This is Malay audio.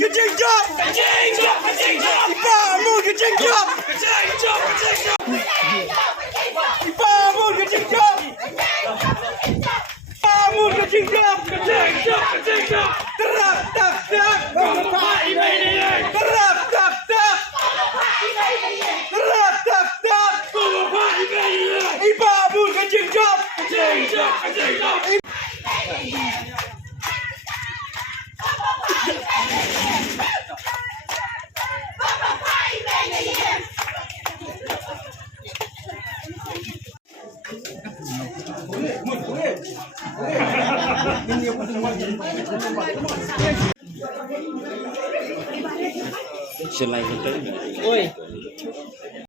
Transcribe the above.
kecingkap. Ipamu kecingkap. Ipamu kecingkap. Ipamu kecingkap. Terap tak tak. Terap tak tak. Terap tak tak. Ipamu kecingkap. Selain itu, Oi,